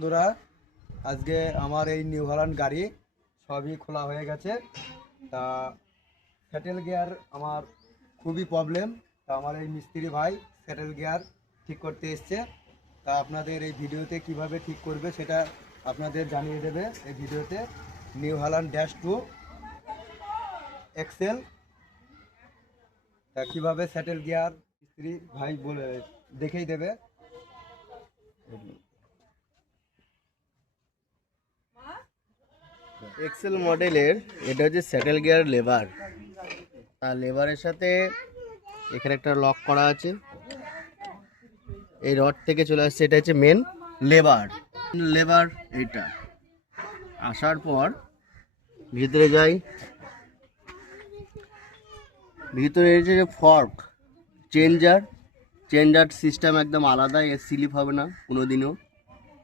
বন্ধুরা, আজকে আমার এই নিউ হল্যান্ড গাড়ি সবই খোলা হয়ে গেছে। তা স্যাটেল গিয়ার আমার খুবই প্রবলেম তা আমার এই মিস্ত্রি ভাই স্যাটেল গিয়ার ঠিক করতে এসছে। তা আপনাদের এই ভিডিওতে কীভাবে ঠিক করবে সেটা আপনাদের জানিয়ে দেবে এই ভিডিওতে। New Holland dash two Excel তা কীভাবে স্যাটেল গিয়ার মিস্ত্রি ভাই বলে দেখেই দেবে। এক্সেল মডেলের এটা হচ্ছে স্যাটেল গিয়ার লেবার আর লেবারের সাথে এখানে একটা লক করা আছে। এই রড থেকে চলে আসছে, এটা হচ্ছে মেন লেবার লেবার এইটা আসার পর ভিতরে যাই। ভিতরে এই যে ফর্ক চেঞ্জার চেঞ্জার সিস্টেম একদম আলাদা, এর স্লিপ হবে না কোনো দিনও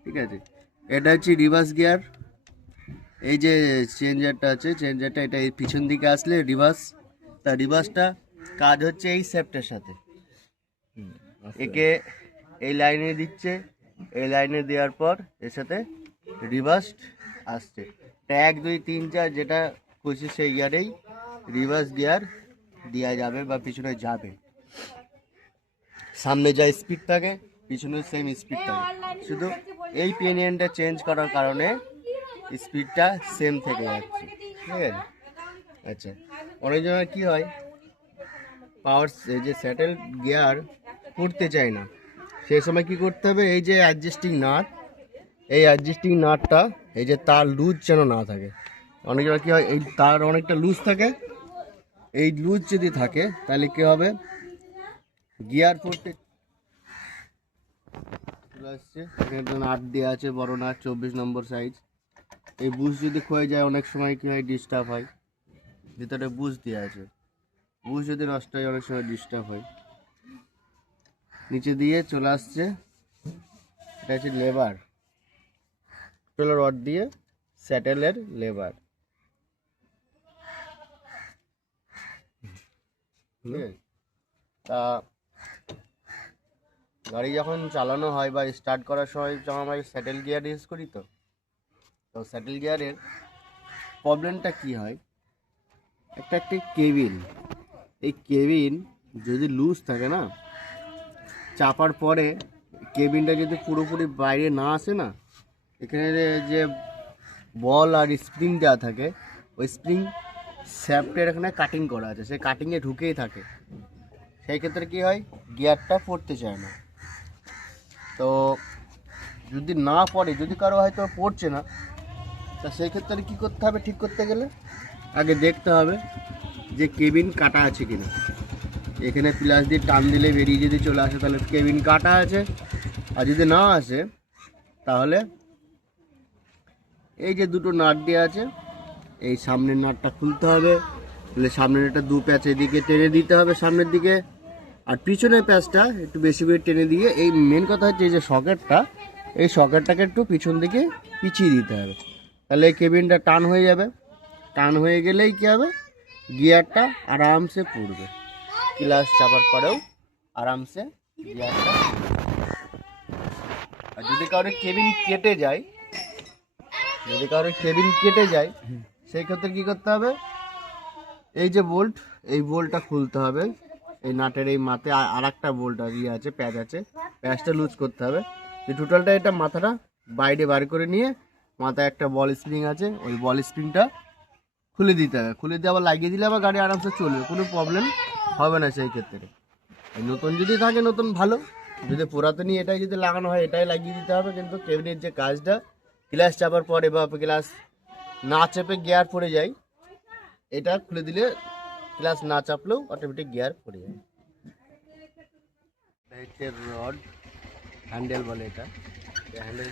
ঠিক আছে? এটা হচ্ছে রিভার্স গিয়ার এই যে চেঞ্জারটা আছে চেঞ্জারটা এটা এই পিছন দিকে আসলে রিভার্স তা রিভার্সটা কাজ হচ্ছে এই সেপ্টের সাথে। একে এই লাইনে দিচ্ছে এই লাইনে দেওয়ার পর এর সাথে রিভার্স আসছে। তা এক দুই তিন চার যেটা খুশি সেই গিয়ারেই রিভার্স গিয়ার দেওয়া যাবে বা পিছনে যাবে। সামনে যা স্পিড থাকে পিছনে সেম স্পিড থাকে। শুধু এই পেনিয়নটা চেঞ্জ করার কারণে স্পিডটা সেম থেকে যাচ্ছে। ঠিক আছে? আচ্ছা। অনেক জনের কী হয়? পাওয়ার এই যে স্যাটেল গিয়ার করতে চায় না। সেই সময় কি করতে হবে? এই যে অ্যাডজাস্টিং নাট, এই অ্যাডজাস্টিং নাটটা, এই যে তার লুজ যেন না থাকে। অনেক জনের কী হয়? এই তার অনেকটা লুজ থাকে। এই লুজ যদি থাকে, তাহলে কী হবে? গিয়ার করতে চলে আসছে। এখানে নাট দেওয়া আছে, বড় নাট, চব্বিশ নম্বর সাইজ এই বুশ যদি ক্ষয়ে যায়, অনেক সময় কী হয় ডিস্টার্ব হয়। ভিতরে বুশ দেওয়া আছে। বুশ যদি নষ্ট হয়, অনেক সময় ডিস্টার্ব হয়। নিচে দিয়ে চলে আসছে। এটা হচ্ছে লেবার টোলো রড দিয়ে স্যাটেলের লেবার তা গাড়ি যখন চালানো হয় বা স্টার্ট করার সময় যখন আমরা স্যাটেল গিয়ার ইউজ করি তো তো স্যাটেল গিয়ারের প্রবলেমটা কি হয়? একটা, একটি কেবিন। এই কেবিন যদি লুজ থাকে না, চাপার পরে কেবিনটা যদি পুরোপুরি বাইরে না আসে না, এখানে যে বল আর স্প্রিং দেওয়া থাকে, ওই স্প্রিং স্যাপটের এখানে কাটিং করা আছে। সেই কাটিংয়ে ঢুকেই থাকে। সেই ক্ষেত্রে কি হয়? গিয়ারটা পড়তে চায় না। তো যদি না পড়ে, যদি কারও হয়তো পড়ছে না তা সেই ক্ষেত্রে কী করতে হবে? ঠিক করতে গেলে আগে দেখতে হবে যে কেবিন কাটা আছে কিনা। এখানে প্লাস দিয়ে টান দিলে বেরিয়ে যদি চলে আসে, তাহলে কেবিন কাটা আছে। আর যদি না আসে, তাহলে এই যে দুটো নাট দেওয়া আছে, এই সামনের নাটটা খুলতে হবে। তাহলে সামনের একটা দু প্যাচ এদিকে টেনে দিতে হবে সামনের দিকে। আর পিছনের প্যাচটা একটু বেশি করে টেনে দিয়ে, এই মেন কথা হচ্ছে এই যে সকেটটা, এই সকেটটাকে একটু পিছন দিকে পিছিয়ে দিতে হবে। তাহলে এই কেবিনটা টান হয়ে যাবে। টান হয়ে গেলেই কী হবে? গিয়ারটা আরামসে পড়বে। ক্লাস চাপার পরেও আরামসে গিয়ারটা আর যদি কারোর কেবিন কেটে যায়, যদি কারোর কেবিন কেটে যায়, সেই ক্ষেত্রে কী করতে হবে? এই যে বোল্ট, এই বোল্টটা খুলতে হবে। এই নাটের এই মাথায় আর একটা বোল্ট আর ইয়ে আছে, প্যাচ আছে। প্যাচটা লুজ করতে হবে। যে টোটালটা এটা মাথাটা বাইরে বার করে নিয়ে মাথায় একটা বল স্প্রিং আছে, ওই বল স্প্রিংটা খুলে দিতে হবে। খুলে দিয়ে আবার লাগিয়ে দিলে আবার গাড়ি আরামসে চলবে, কোনো প্রবলেম হবে না সেই ক্ষেত্রে। নতুন যদি থাকে, নতুন ভালো। যদি পুরাতনই এটাই যদি লাগানো হয়, এটাই লাগিয়ে দিতে হবে। কিন্তু কেবিনের যে কাজটা গ্লাস চাপার পরে বা গ্লাস না চেপে গিয়ার পড়ে যায়, এটা খুলে দিলে গ্লাস না চাপলেও অটোমেটিক গিয়ার পড়ে যায়। রড হ্যান্ডেল বলে এটা। হ্যান্ডেল